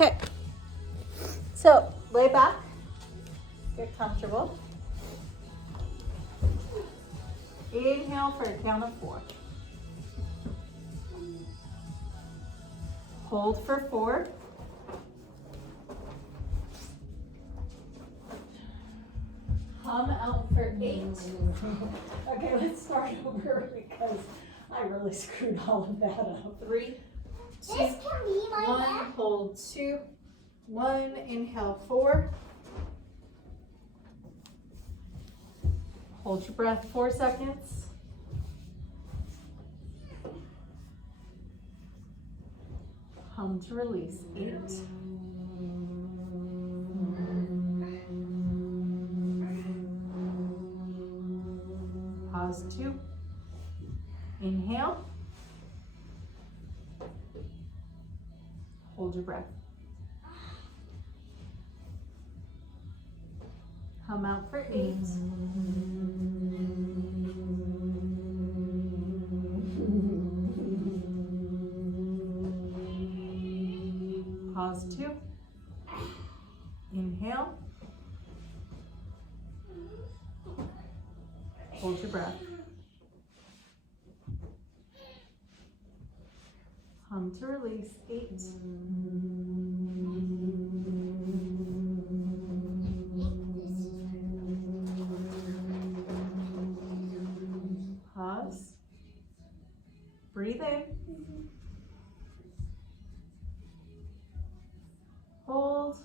Okay, so lay back, get comfortable. Inhale for a count of 4. Hold for 4. Hum out for 8. Okay, let's start over because I really screwed all of that up. 3, 2, This can be my 1. neck. Hold 2, 1. Inhale 4. Hold your breath 4 seconds. Hum to release 8. Pause 2. Inhale. Hold your breath. Hum out for 8. Pause 2. Inhale. Hold your breath. Hum to release 8. Pause. Breathe in. Hold.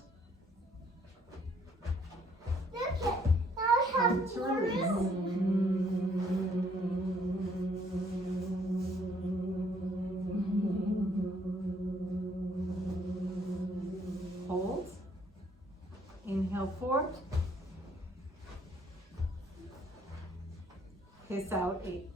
Look it. Now I have Hum to more release. room. Hold. Inhale 4. Hiss out 8.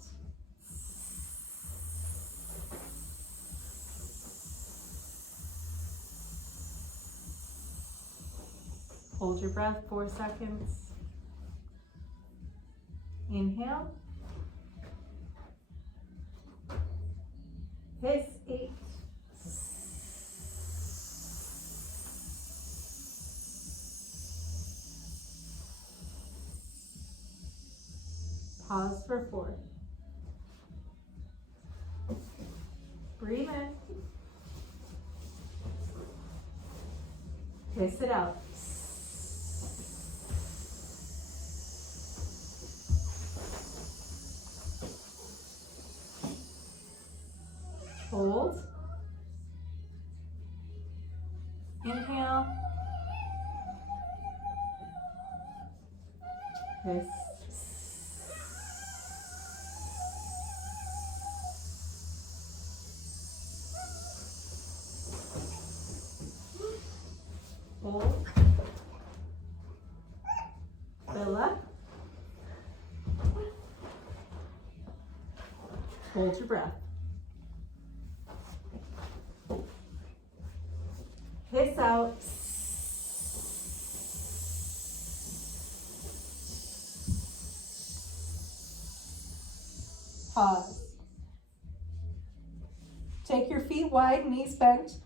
Hold your breath 4 seconds. Inhale. Hiss 8. Pause for 4. Breathe in. Hiss it out. Hold. Inhale. Hiss. Hold. Fill up. Hold your breath. Hiss out. Pause. Take your feet wide, knees bent.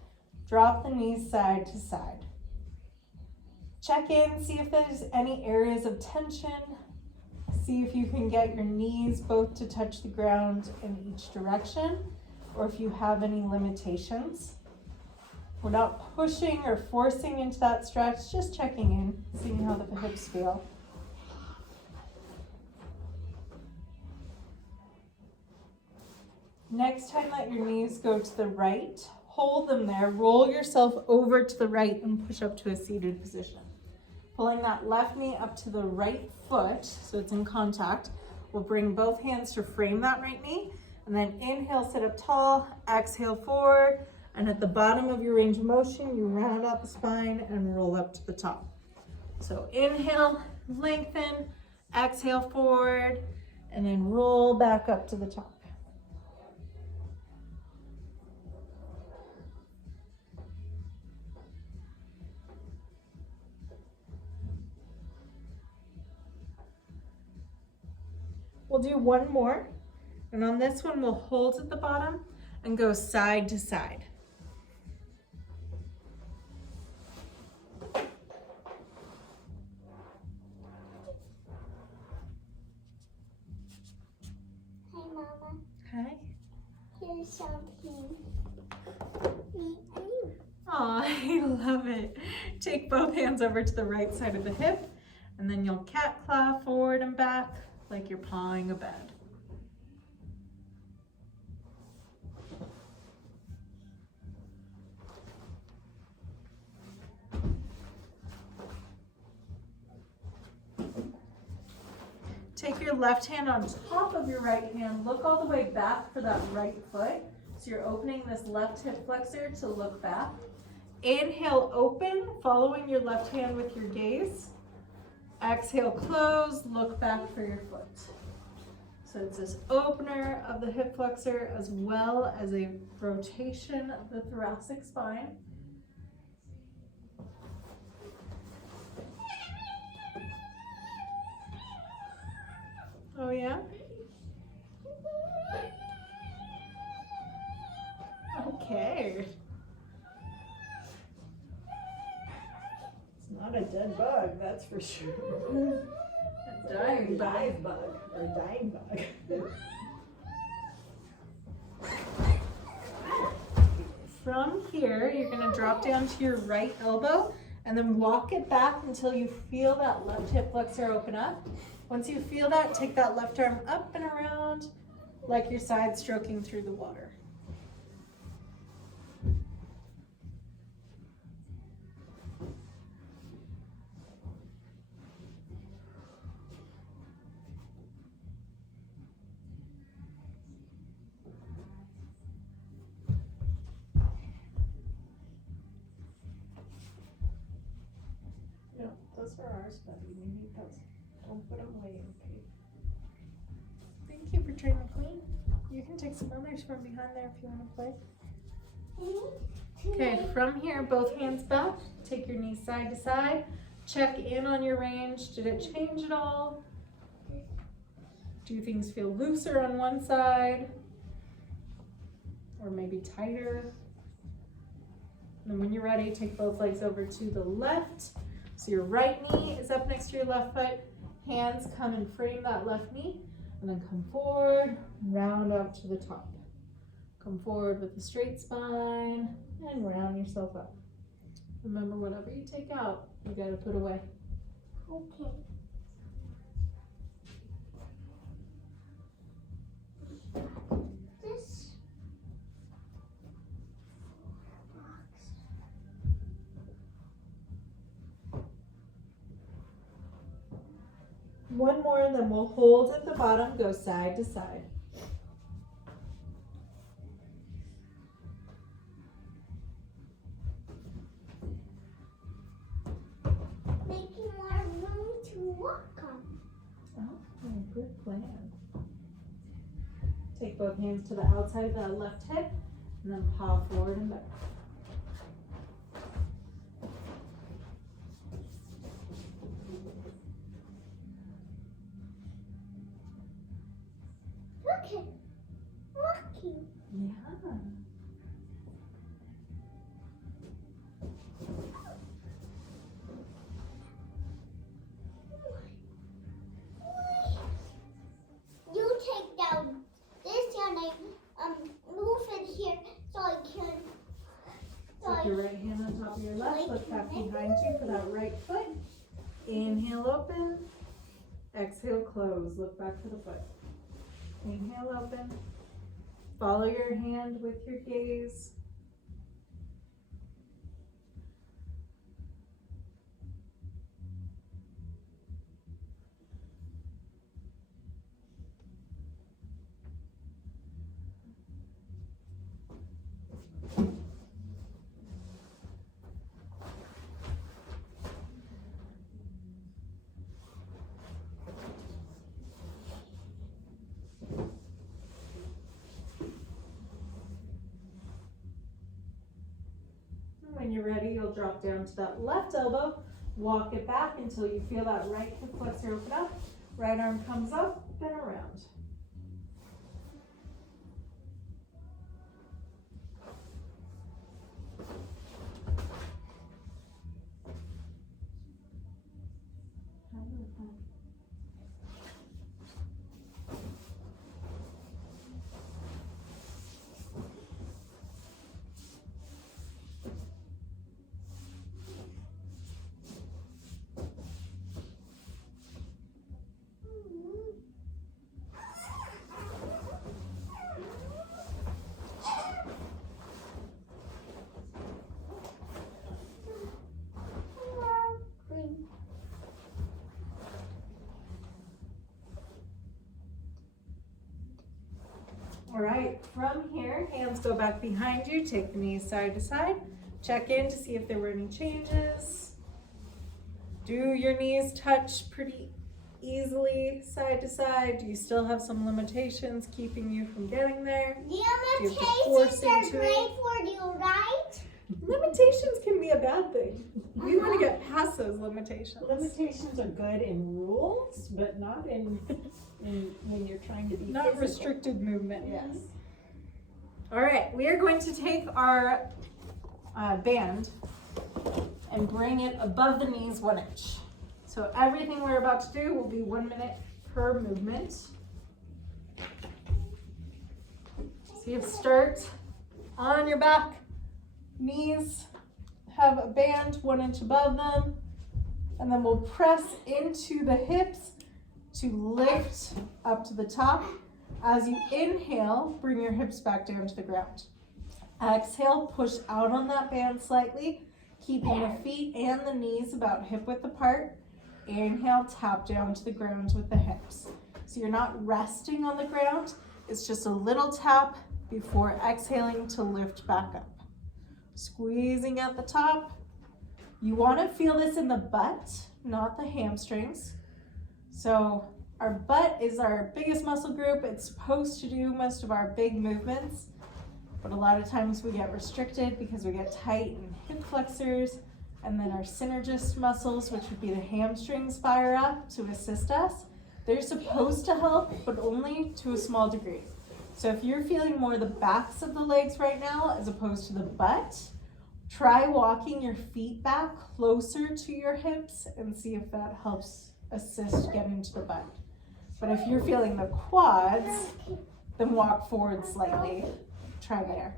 Drop the knees side to side. Check in, see if there's any areas of tension. See if you can get your knees both to touch the ground in each direction, or if you have any limitations. We're not pushing or forcing into that stretch, just checking in, seeing how the hips feel. Next time that your knees go to the right, hold them there, roll yourself over to the right and push up to a seated position. Pulling that left knee up to the right foot, so it's in contact. We'll bring both hands to frame that right knee, and then inhale, sit up tall, exhale forward, and at the bottom of your range of motion, you round out the spine and roll up to the top. So inhale, lengthen, exhale forward, and then roll back up to the top. We'll do one more, and on this one, we'll hold at the bottom and go side to side. do something. Aw, I love it. Take both hands over to the right side of the hip, and then you'll cat claw forward and back like you're pawing a bed. Take your left hand on top of your right hand. Look all the way back for that right foot. So you're opening this left hip flexor to look back. Inhale, open, following your left hand with your gaze. Exhale, close, look back for your foot. So it's this opener of the hip flexor as well as a rotation of the thoracic spine. Oh yeah? Okay. It's not a dead bug, that's for sure. A dying bug. Dive bug, or dying bug. From here, you're gonna drop down to your right elbow and then walk it back until you feel that left hip flexor open up. Once you feel that, take that left arm up and around like you're side stroking through the water. Yeah, those are ours, buddy. We need those. Don't put them away, okay? Thank you for trying to clean. You can take some others from behind there if you want to play. Okay, from here, both hands back. Take your knees side to side. Check in on your range. Did it change at all? Do things feel looser on one side? Or maybe tighter? And when you're ready, take both legs over to the left. So your right knee is up next to your left foot. Hands come and frame that left knee. And then come forward, round up to the top. Come forward with a straight spine and round yourself up. Remember, whatever you take out, you gotta put away. Okay. This box. One more, and then we'll hold at the bottom, go side to side. Making more room to walk on. Oh, good plan. Take both hands to the outside of that left hip, and then paw forward and back. Look at walking. Yeah. You take down this and I move it here so I can. Take your right hand on top of your left, look back behind you for that right foot. Inhale, open. Exhale, close. Look back for the foot. Inhale, open. Follow your hand with your gaze. When you're ready, you'll drop down to that left elbow, walk it back until you feel that right hip flexor open up. Right arm comes up and around. from here, hands go back behind you, take the knees side to side. Check in to see if there were any changes. Do your knees touch pretty easily side to side? Do you still have some limitations keeping you from getting there? The Do you have to force limitations are into great it? for you, right? Limitations can be a bad thing. We want to get past those limitations. Limitations are good in rules, but not in when you're trying to be Not physical. restricted movement. Yes. All right, we are going to take our band and bring it above the knees 1 inch. So everything we're about to do will be 1 minute per movement. So you start on your back, knees have a band 1 inch above them, and then we'll press into the hips to lift up to the top. As you inhale, bring your hips back down to the ground. Exhale, push out on that band slightly, keeping the feet and the knees about hip width apart. Inhale, tap down to the ground with the hips. So you're not resting on the ground, it's just a little tap before exhaling to lift back up. Squeezing at the top. You want to feel this in the butt, not the hamstrings. So our butt is our biggest muscle group. It's supposed to do most of our big movements, but a lot of times we get restricted because we get tight in hip flexors, and then our synergist muscles, which would be the hamstrings, fire up to assist us. They're supposed to help, but only to a small degree. So if you're feeling more the backs of the legs right now as opposed to the butt, try walking your feet back closer to your hips and see if that helps assist getting to the butt. But if you're feeling the quads, then walk forward slightly. Try there.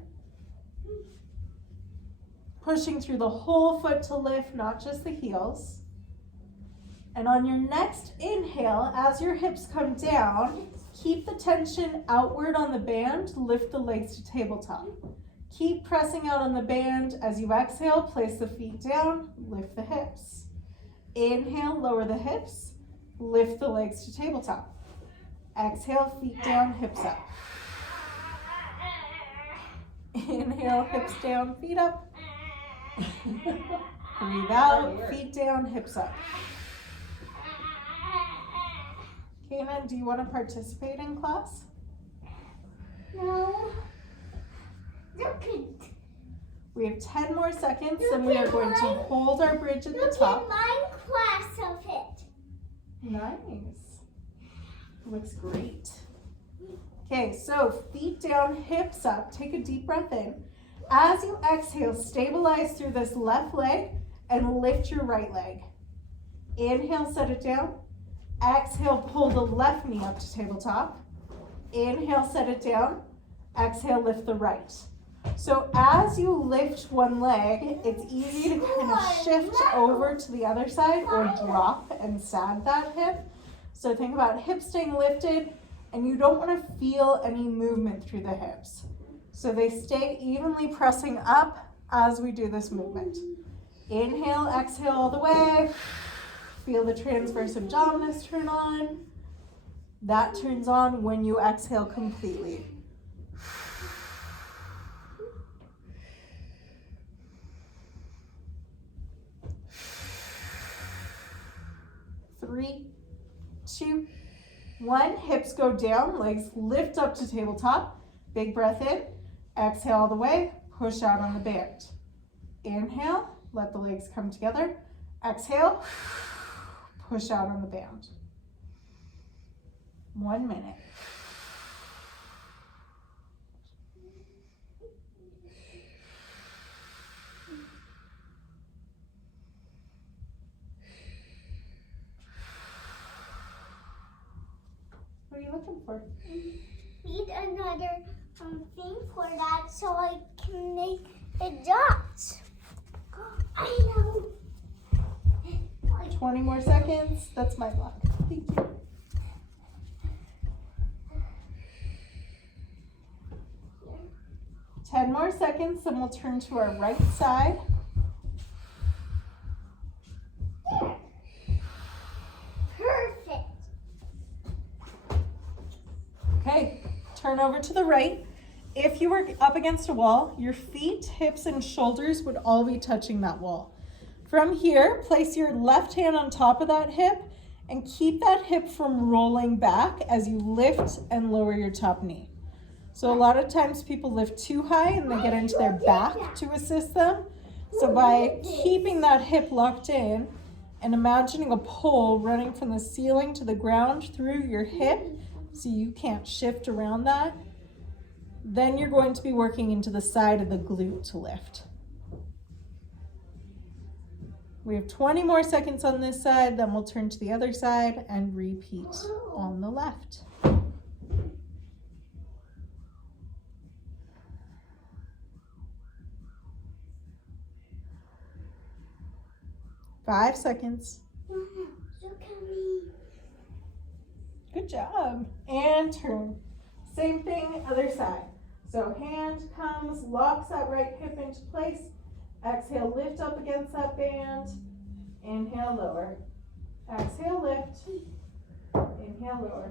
Pushing through the whole foot to lift, not just the heels. And on your next inhale, as your hips come down, keep the tension outward on the band, lift the legs to tabletop. Keep pressing out on the band. As you exhale, place the feet down, lift the hips. Inhale, lower the hips, lift the legs to tabletop. Exhale, feet down, hips up. Inhale, hips down, feet up. Breathe out, feet down, hips up. Kanan, do you want to participate in class? No. Look at. We have 10 more seconds, and we are going to hold our bridge at the Look top. at my class of it. Nice. Looks great. Okay, so feet down, hips up. Take a deep breath in. As you exhale, stabilize through this left leg and lift your right leg. Inhale, set it down. Exhale, pull the left knee up to tabletop. Inhale, set it down. Exhale, lift the right. So as you lift one leg, it's easy to kind of shift over to the other side or drop and sag that hip. So think about hips staying lifted, and you don't want to feel any movement through the hips. So they stay evenly pressing up as we do this movement. Inhale, exhale all the way. Feel the transverse abdominis turn on. That turns on when you exhale completely. Three, 2, 1. Hips go down, legs lift up to tabletop. Big breath in. Exhale all the way. Push out on the band. Inhale, let the legs come together. Exhale, push out on the band. 1 minute. What are you looking for? Need another thing for that so I can make the dots. I know. 20 more seconds. That's my block. Thank you. Here. 10 more seconds, then we'll turn to our right side. Perfect. Okay, turn over to the right. if you were up against a wall, your feet, hips, and shoulders would all be touching that wall. From here, place your left hand on top of that hip and keep that hip from rolling back as you lift and lower your top knee. So a lot of times people lift too high and they get into their back to assist them. So by keeping that hip locked in and imagining a pole running from the ceiling to the ground through your hip so you can't shift around that, then you're going to be working into the side of the glute to lift. We have 20 more seconds on this side, then we'll turn to the other side and repeat on the left. 5 seconds. Look at me. Good job. And turn. Same thing, other side. So hand comes, locks that right hip into place. Exhale, lift up against that band. Inhale, lower. Exhale, lift. Inhale, lower.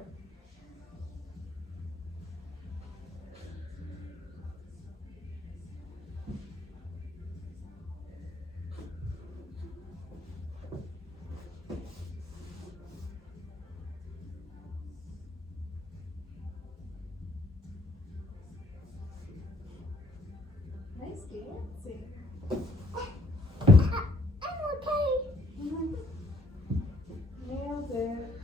Nice dancing. I'm okay. Nailed it.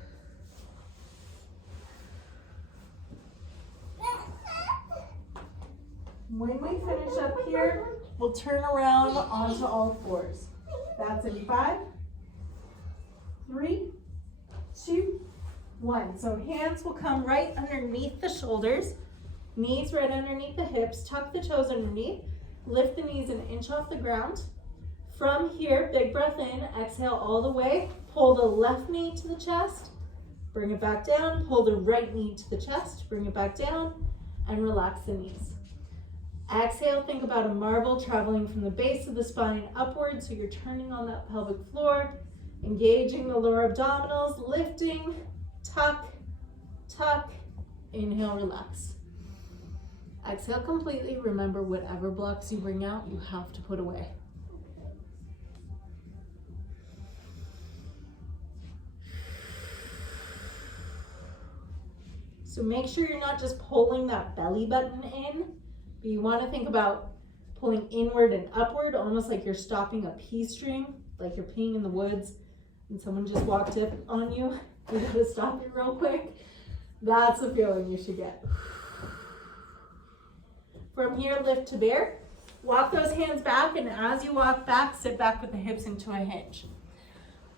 When we finish up here, we'll turn around onto all fours. That's in 5, 3, 2, 1. So hands will come right underneath the shoulders, knees right underneath the hips, tuck the toes underneath, lift the knees an inch off the ground. From here, big breath in, exhale all the way, pull the left knee to the chest, bring it back down, pull the right knee to the chest, bring it back down, and relax the knees. Exhale, think about a marble traveling from the base of the spine upward, so you're turning on that pelvic floor, engaging the lower abdominals, lifting, tuck, tuck, inhale, relax. Exhale completely. Remember, whatever blocks you bring out, you have to put away. So make sure you're not just pulling that belly button in, but you want to think about pulling inward and upward, almost like you're stopping a pea string, like you're peeing in the woods and someone just walked up on you. You gotta stop it real quick. That's the feeling you should get. From here, lift to bear. Walk those hands back, and as you walk back, sit back with the hips into a hinge.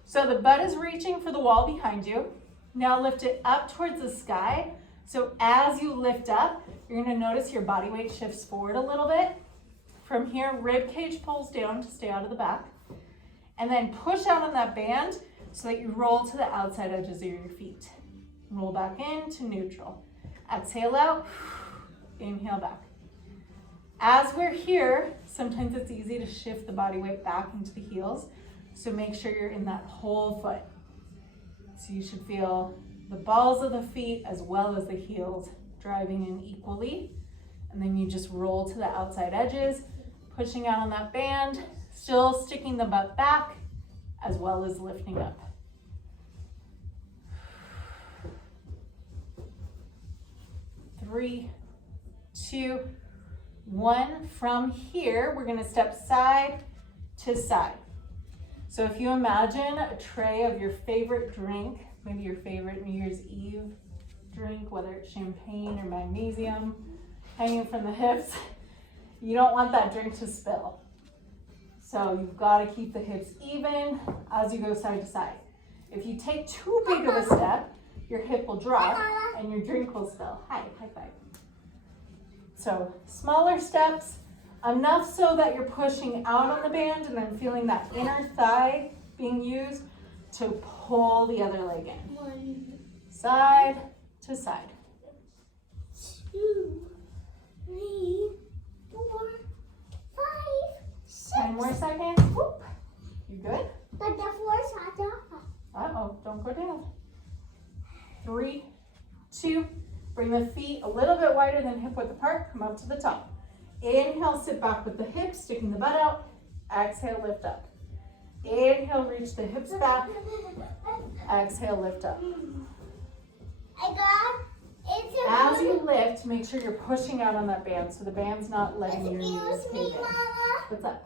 So the butt is reaching for the wall behind you. Now lift it up towards the sky. So as you lift up, you're gonna notice your body weight shifts forward a little bit. From here, rib cage pulls down to stay out of the back. And then push out on that band so that you roll to the outside edges of your feet. Roll back into neutral. Exhale out, inhale back. As we're here, sometimes it's easy to shift the body weight back into the heels. So make sure you're in that whole foot. So you should feel the balls of the feet as well as the heels driving in equally. And then you just roll to the outside edges, pushing out on that band, still sticking the butt back as well as lifting up. Three, 2, 1. From here, we're gonna step side to side. So if you imagine a tray of your favorite drink, maybe your favorite New Year's Eve drink, whether it's champagne or magnesium, hanging from the hips, you don't want that drink to spill. So you've got to keep the hips even as you go side to side. If you take too big of a step, your hip will drop and your drink will spill. High five. So smaller steps, enough so that you're pushing out on the band and then feeling that inner thigh being used to pull the other leg in. 1, Side to side. 2, 3, 4, 5, 6. 10 more seconds. Whoop. You good? But the 4's not off. Uh-oh, don't go down. 3, 2, Bring the feet a little bit wider than hip width apart, come up to the top. Inhale, sit back with the hips, sticking the butt out. Exhale, lift up. Inhale, reach the hips back. Exhale, lift up. I got it's a As good, you lift, make sure you're pushing out on that band so the band's not letting your knees excuse cave me, in. Mama. What's up?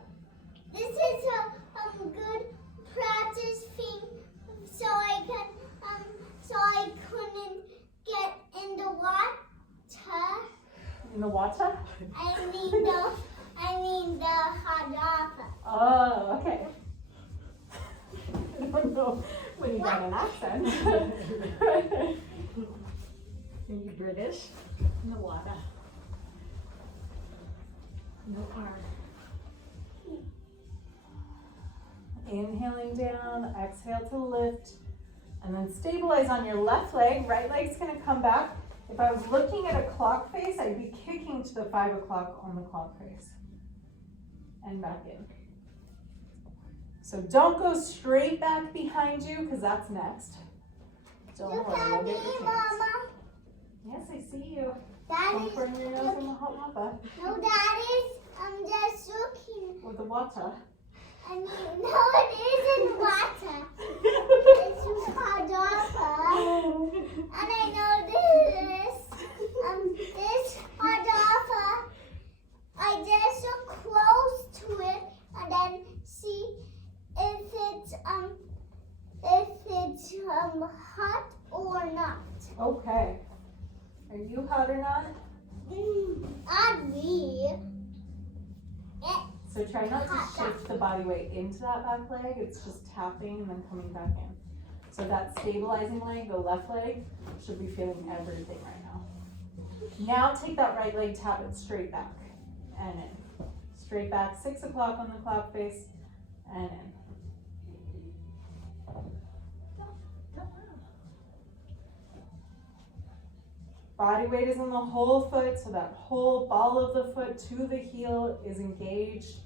This is a good practice thing so I couldn't get in the water. In the water? I mean the hot dog. Oh, okay. I don't know when you got an accent. Are you British? No water. No R. Inhaling down, exhale to lift, and then stabilize on your left leg. Right leg's gonna come back. If I was looking at a clock face, I'd be kicking to the 5 o'clock on the clock face. And back in. So don't go straight back behind you, because that's next. Don't Look worry, at you'll me, get your chance. Mama. Yes, I see you. That Don't is burn your nose in the hot lava no. That is I'm just looking. or the water. I mean, no, it isn't water. It's hot dog. And I know this hot dog. I just so close to it and then see if it's hot or not. Okay. Are you hot or not? Not me. So try not to shift the body weight into that back leg. It's just tapping and then coming back in. So that stabilizing leg, the left leg, should be feeling everything right now. Now take that right leg, tap it straight back and in. Straight back, 6 o'clock on the clock face and in. Body weight is in the whole foot, so that whole ball of the foot to the heel is engaged.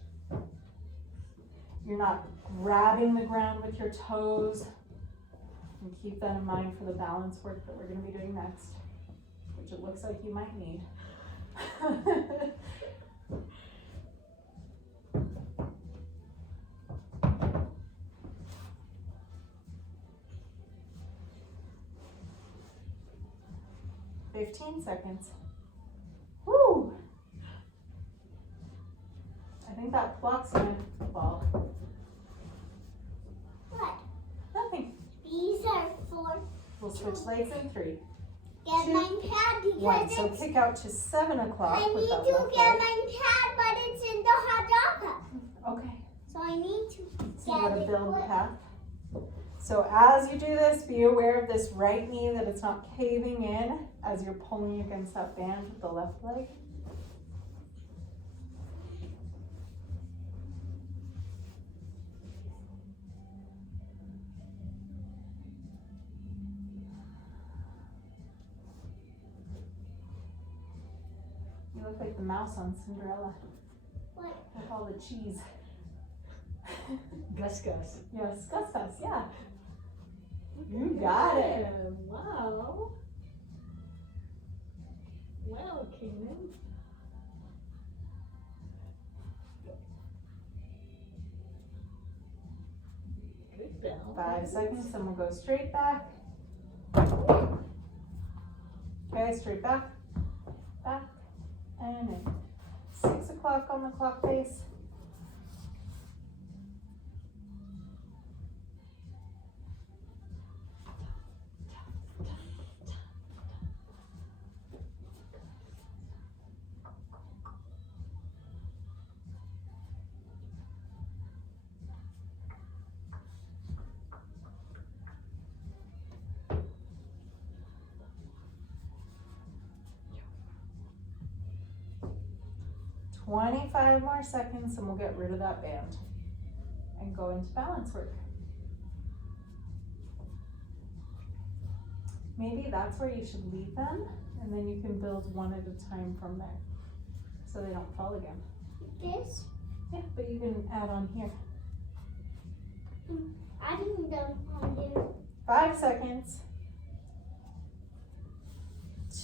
You're not grabbing the ground with your toes. And keep that in mind for the balance work that we're going to be doing next, which it looks like you might need. 15 seconds. Woo! I think that block's gonna fall. What? Nothing. These are for We'll switch legs in 3, get 2, my pad 1. because So it's, kick out to 7 o'clock I with need that to left get leg. my pad, but it's in the hot dog. Okay. So I need to So you gotta get it build the quick. path. So as you do this, be aware of this right knee, that it's not caving in as you're pulling against that band with the left leg. You look like the mouse on Cinderella What? with all the cheese. Gus Gus. Yes, Gus, yeah. You got it. Wow. Well, Kanan. Good bell. 5 seconds, then we'll go straight back. Okay, straight back, back, and in. 6 o'clock on the clock face. "25 more seconds and we'll get rid of that band and go into balance work." Maybe that's where you should leave them, and then you can build one at a time from there so they don't fall again. This? Yeah, but you can add on here. Adding them on there. 5 seconds.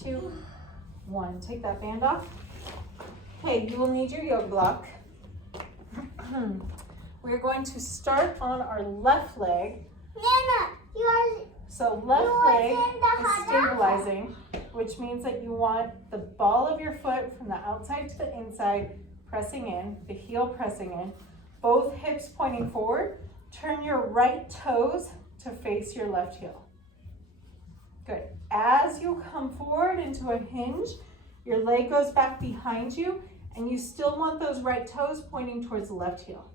2, 1. Take that band off. Okay, you will need your yoga block. We're going to start on our left leg. Nana, So left leg is stabilizing, which means that you want the ball of your foot from the outside to the inside pressing in, the heel pressing in, both hips pointing forward. Turn your right toes to face your left heel. Good. As you come forward into a hinge, your leg goes back behind you, and you still want those right toes pointing towards the left heel.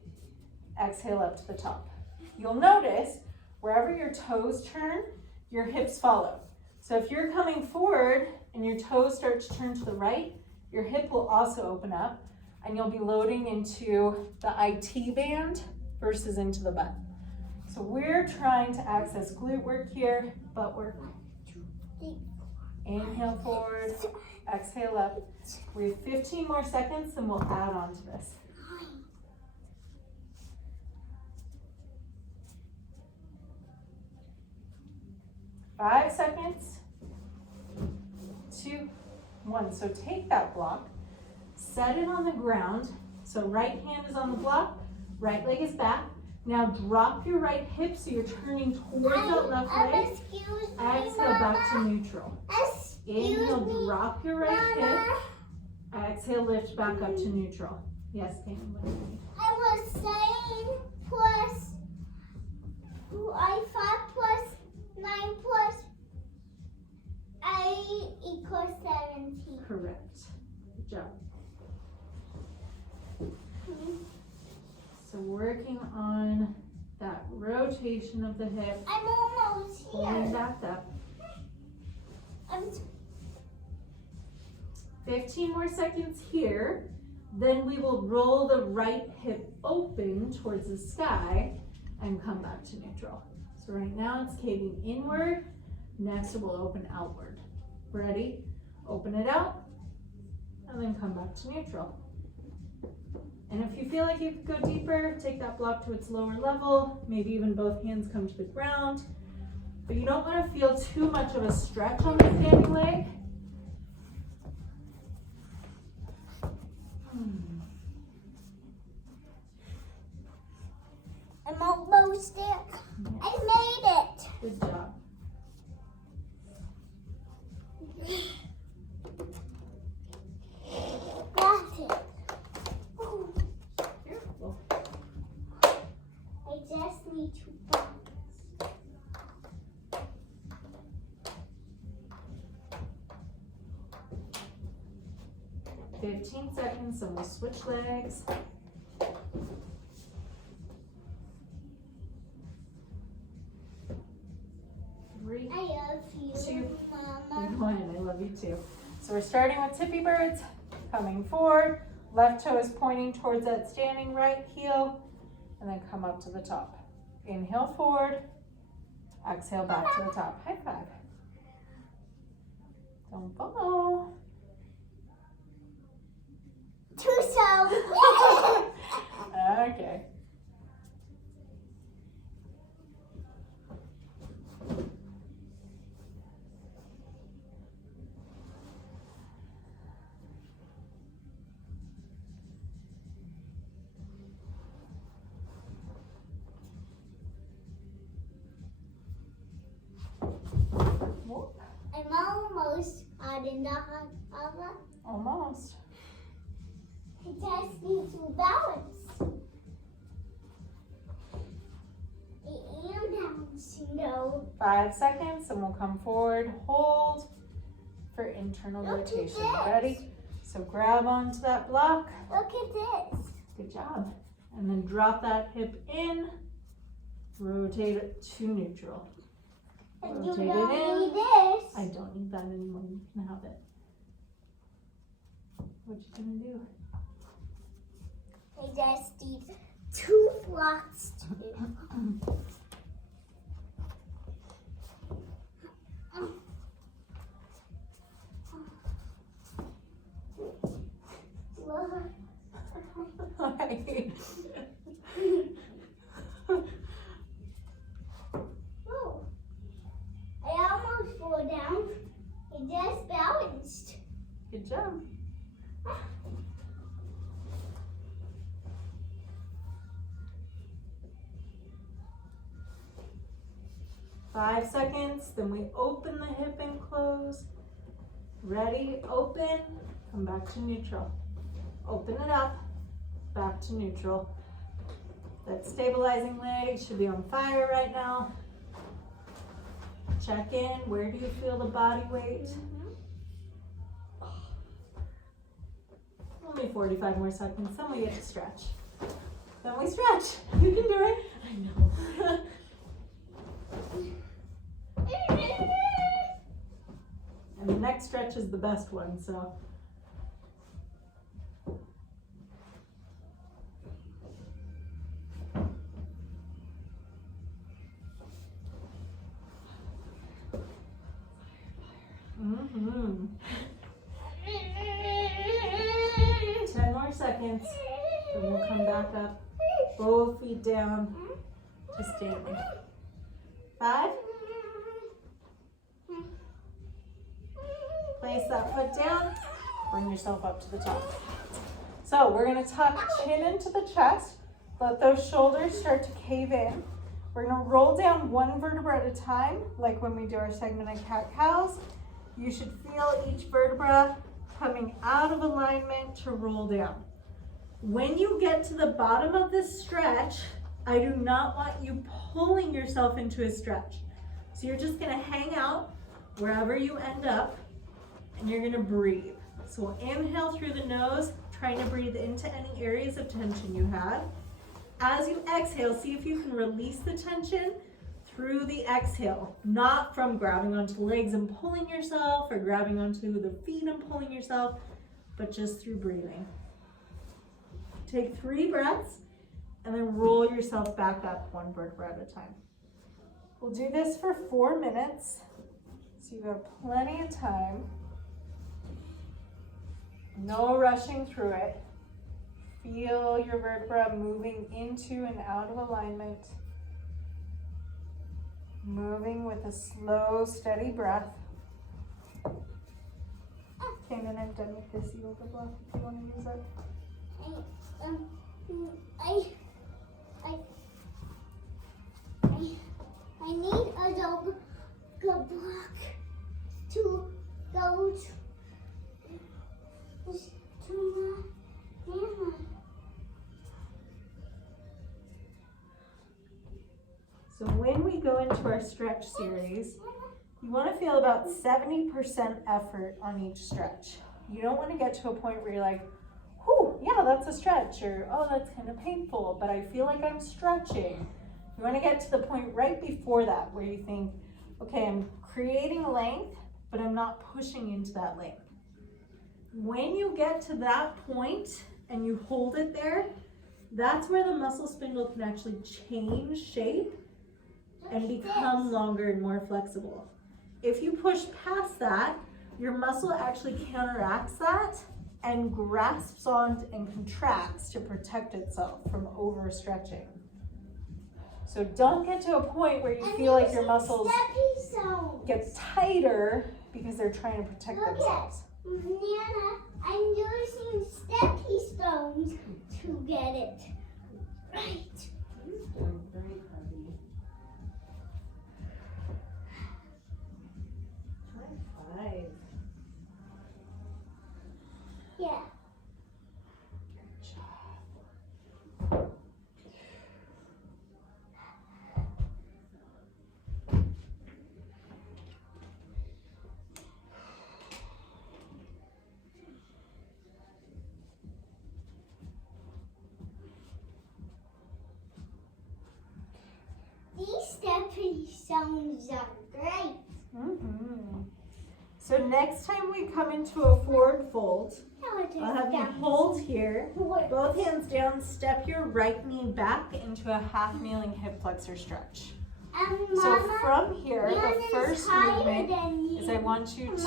Exhale up to the top. You'll notice wherever your toes turn, your hips follow. So if you're coming forward and your toes start to turn to the right, your hip will also open up, and you'll be loading into the IT band versus into the butt. So we're trying to access glute work here, butt work. Inhale forward, exhale up. We have 15 more seconds, and we'll add on to this. 5 seconds, 2, 1. So take that block, set it on the ground. So right hand is on the block, right leg is back. Now drop your right hip so you're turning towards that left leg. Exhale back to neutral. Inhale, drop your right hip. Exhale, lift back up to neutral. Yes, Amy, what do you need? I was saying plus, I thought plus 9 plus 8 equals 17. Correct. Good job. So working on that rotation of the hip. I'm almost Pulling here. back up. I'm 15 more seconds here. Then we will roll the right hip open towards the sky and come back to neutral. So right now it's caving inward. Next it will open outward. Ready? Open it out and then come back to neutral. And if you feel like you could go deeper, take that block to its lower level. Maybe even both hands come to the ground. But you don't want to feel too much of a stretch on the standing leg. I'm almost there. I made it. Good job. Got it. Ooh, Careful. I just need to balance. 15 seconds and we'll switch legs. 3, I love you, 2, Mama. 1. I love you too. So we're starting with tippy birds, coming forward. Left toe is pointing towards that standing right heel, and then come up to the top. Inhale forward, exhale back to the top. High five. Don't fall. Too so. Okay. I'm almost out in the harbor. Almost. I just need to balance. I am balancing though. 5 seconds and we'll come forward. Hold for internal Look at rotation. this. Ready? So grab onto that block. Look at this. Good job. And then drop that hip in. Rotate it to neutral. And you Rotate it don't in. need this. I don't need that anymore. You can have it. What you gonna do? I just need 2 blocks to do. Oh, I almost fell down. I just balanced. 5 seconds, then we open the hip and close. Ready, open, come back to neutral. Open it up, back to neutral. That stabilizing leg should be on fire right now. Check in, where do you feel the body weight? Only 45 more seconds, then we get to stretch. Then we stretch. You can do it. I know. And the next stretch is the best one, so. Mm-hmm. 10 more seconds, then we'll come back up, both feet down to standing. 5. Place that foot down, bring yourself up to the top. So we're gonna tuck chin into the chest, let those shoulders start to cave in. We're gonna roll down one vertebra at a time, like when we do our segment of cat-cows. You should feel each vertebra coming out of alignment to roll down. When you get to the bottom of this stretch, I do not want you pulling yourself into a stretch. So you're just gonna hang out wherever you end up, and you're gonna breathe. So we'll inhale through the nose, trying to breathe into any areas of tension you have. As you exhale, see if you can release the tension through the exhale, not from grabbing onto the legs and pulling yourself or grabbing onto the feet and pulling yourself, but just through breathing. Take 3 breaths and then roll yourself back up one vertebra at a time. We'll do this for 4 minutes, so you have plenty of time. No rushing through it. Feel your vertebra moving into and out of alignment. Moving with a slow, steady breath. Okay, and then I'm done with this yoga block if you want to use it. I need a yoga block to go to my mama. So when we go into our stretch series, you want to feel about 70% effort on each stretch. You don't want to get to a point where you're like, whew, yeah, that's a stretch, or oh, that's kind of painful, but I feel like I'm stretching. You want to get to the point right before that where you think, okay, I'm creating length, but I'm not pushing into that length. When you get to that point and you hold it there, that's where the muscle spindle can actually change shape and become longer and more flexible. If you push past that, your muscle actually counteracts that and grasps on and contracts to protect itself from overstretching. So don't get to a point where you feel like your muscles get tighter because they're trying to protect themselves. Nana, I'm using steppy stones to get it right. Doing great, honey. High 5. Yeah. Good job. These steppy stones are great. Mm-hmm. So next time we come into a forward fold, I'll have you hold here, both hands down, step your right knee back into a half kneeling hip flexor stretch. So from here, the first movement is I want you to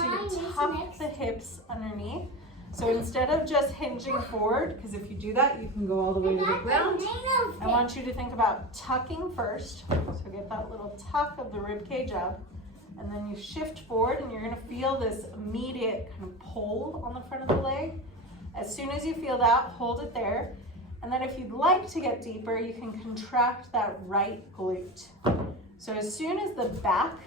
tuck the hips underneath. So instead of just hinging forward, because if you do that, you can go all the way to the ground. I want you to think about tucking first. So get that little tuck of the rib cage up. And then you shift forward and you're gonna feel this immediate kind of pull on the front of the leg. As soon as you feel that, hold it there. And then if you'd like to get deeper, you can contract that right glute. So as soon as the back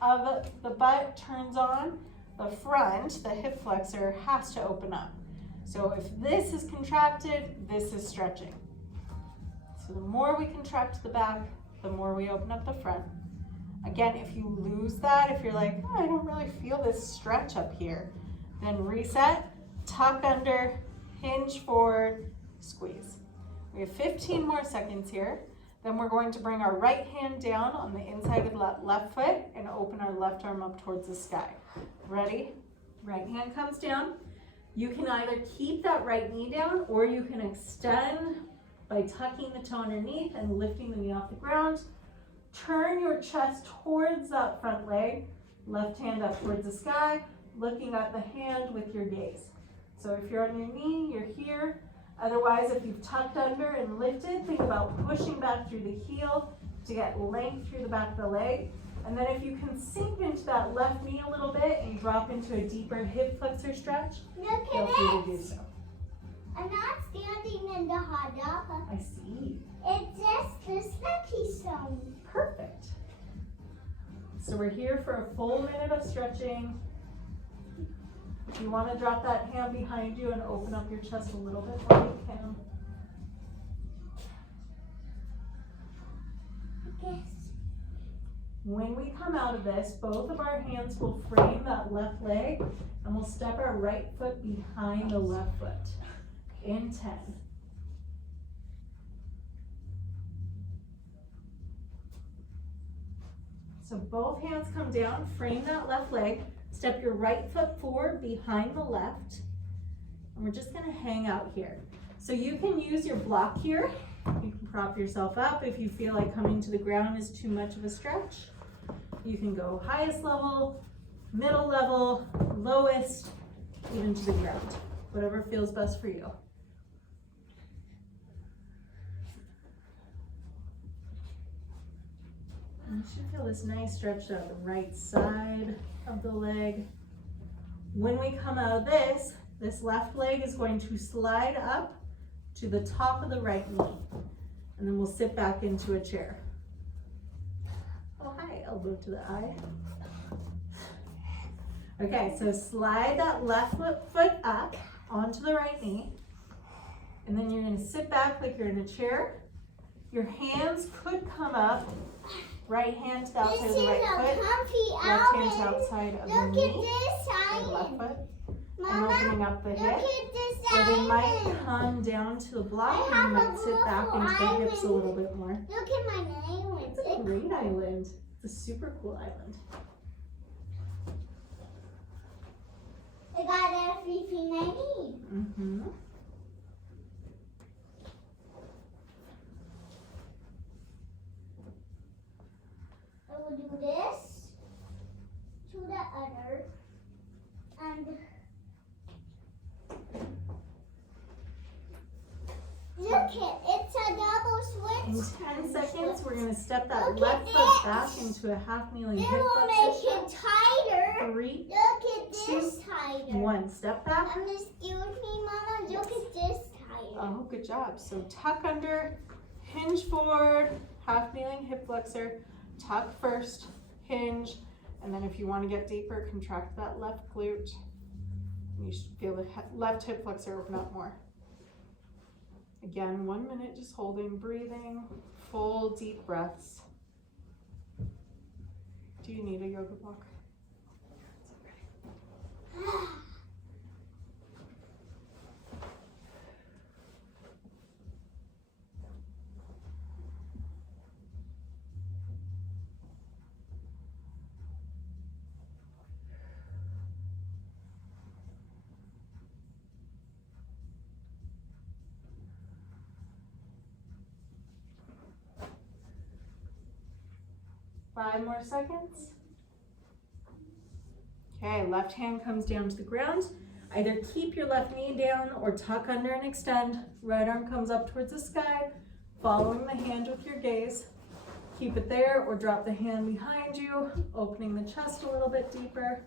of the butt turns on, the front, the hip flexor, has to open up. So if this is contracted, this is stretching. So the more we contract the back, the more we open up the front. Again, if you lose that, if you're like, oh, I don't really feel this stretch up here, then reset, tuck under, hinge forward, squeeze. We have 15 more seconds here. Then we're going to bring our right hand down on the inside of the left foot and open our left arm up towards the sky. Ready? Right hand comes down. You can either keep that right knee down or you can extend by tucking the toe underneath and lifting the knee off the ground. Turn your chest towards that front leg, left hand up towards the sky, looking at the hand with your gaze. So if you're on your knee, you're here. Otherwise, if you've tucked under and lifted, think about pushing back through the heel to get length through the back of the leg. And then if you can sink into that left knee a little bit and drop into a deeper hip flexor stretch, feel free to do so. I'm not standing in the hot dog. I see. It's just the stretchy zone. Perfect. So we're here for a full minute of stretching. If you want to drop that hand behind you and open up your chest a little bit more, you can. Yes. When we come out of this, both of our hands will frame that left leg and we'll step our right foot behind the left foot. In 10. So both hands come down, frame that left leg, step your right foot forward behind the left, and we're just gonna hang out here. So you can use your block here. You can prop yourself up if you feel like coming to the ground is too much of a stretch. You can go highest level, middle level, lowest, even to the ground. Whatever feels best for you. You should feel this nice stretch out the right side of the leg. When we come out of this left leg is going to slide up to the top of the right knee. And then we'll sit back into a chair. Oh, hi, elbow to the eye. Okay, so slide that left foot up onto the right knee. And then you're gonna sit back like you're in a chair. Your hands could come up. Right hand to the outside of the right foot, left hand to the outside of the knee, and left foot, and opening up the hip, or they might come down to the block and you might sit back into the hips a little bit more. Look at my island. It's a great island. It's a super cool island. I got everything I need. Mm-hmm. I will do this to the other and look it, it's a double In switch. 10 seconds, we're going to step that Look left at foot back this. into a half kneeling It hip will make flexor. it tighter. 3, Look at this tighter. 1. Step back. And excuse me, Mama, look at this tighter. Oh, good job. So tuck under, hinge forward, half kneeling hip flexor, tuck first, hinge, and then if you want to get deeper, contract that left glute. You should feel the left hip flexor open up more. Again, 1 minute just holding, breathing, full deep breaths. Do you need a yoga block? Five more seconds. Okay, left hand comes down to the ground. Either keep your left knee down or tuck under and extend. Right arm comes up towards the sky, following the hand with your gaze. Keep it there or drop the hand behind you, opening the chest a little bit deeper.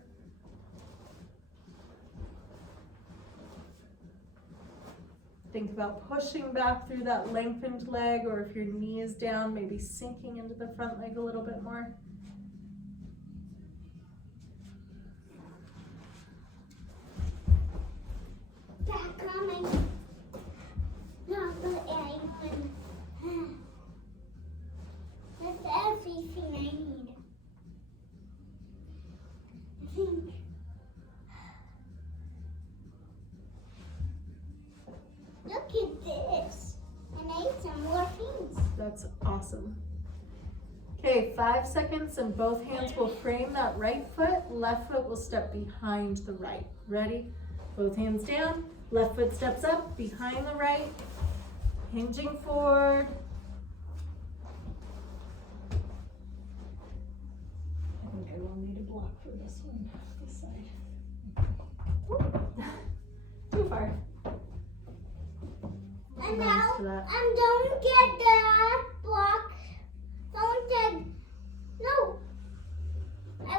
Think about pushing back through that lengthened leg, or if your knee is down, maybe sinking into the front leg a little bit more. Back coming. No, but that's everything I need. I think. Look at this. And I ate some more things. That's awesome. Okay, 5 seconds and both hands will frame that right foot. Left foot will step behind the right. Ready? Both hands down. Left foot steps up behind the right. Hinging forward. I think I will need a block for this one, this side. Too far. And Nice now, for that. don't get that block. Don't get, no. I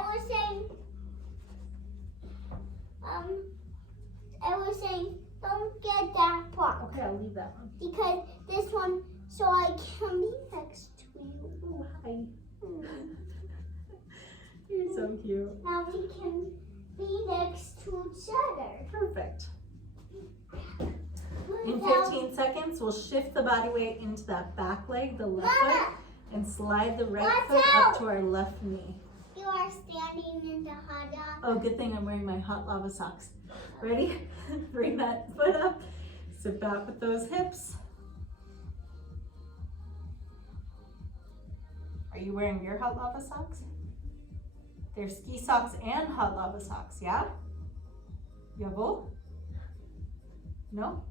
was saying, don't get that block. Okay, I'll leave that one. Because this one, so I can be next to you. Oh, hi. You're so cute. Now we can be next to each other. Perfect. In Now- 15 seconds, we'll shift the body weight into that back leg, the left Mama, foot, and slide the right Watch foot out. up to our left knee. you are standing in the hot dog. Oh, good thing I'm wearing my hot lava socks. Ready? Bring that foot up. Sit back with those hips. Are you wearing your hot lava socks? They're ski socks and hot lava socks, yeah? Jawohl? No?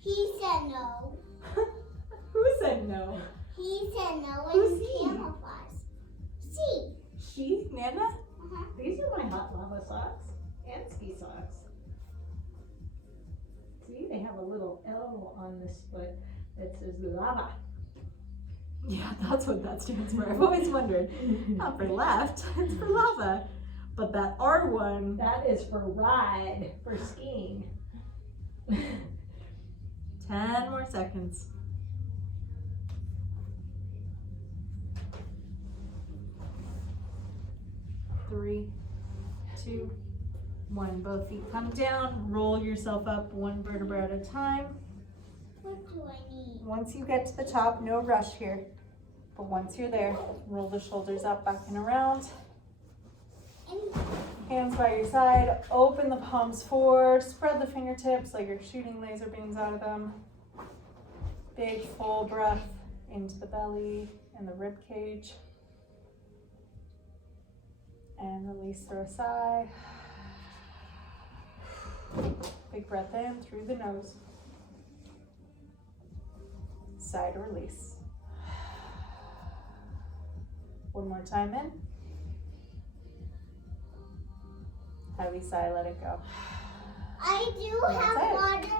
He said no. Who said no? He said no Who's in he? camouflage. See? She, Nana? Uh-huh. These are my hot lava socks and ski socks. See, they have a little L on this foot that says lava. Yeah, that's what that stands for. I've always wondered. Not for left, it's for lava. But that R one, That is for ride, for skiing. 10 more seconds. 3, 2, 1. Both feet come down. Roll yourself up one vertebra at a time. What do I need? Once you get to the top, no rush here. But once you're there, roll the shoulders up, back and around. Hands by your side. Open the palms forward. Spread the fingertips like you're shooting laser beams out of them. Big full breath into the belly and the rib cage. And release through a sigh. Big breath in through the nose. Sigh to release. One more time in. Heavy sigh, let it go. I do That's have it. water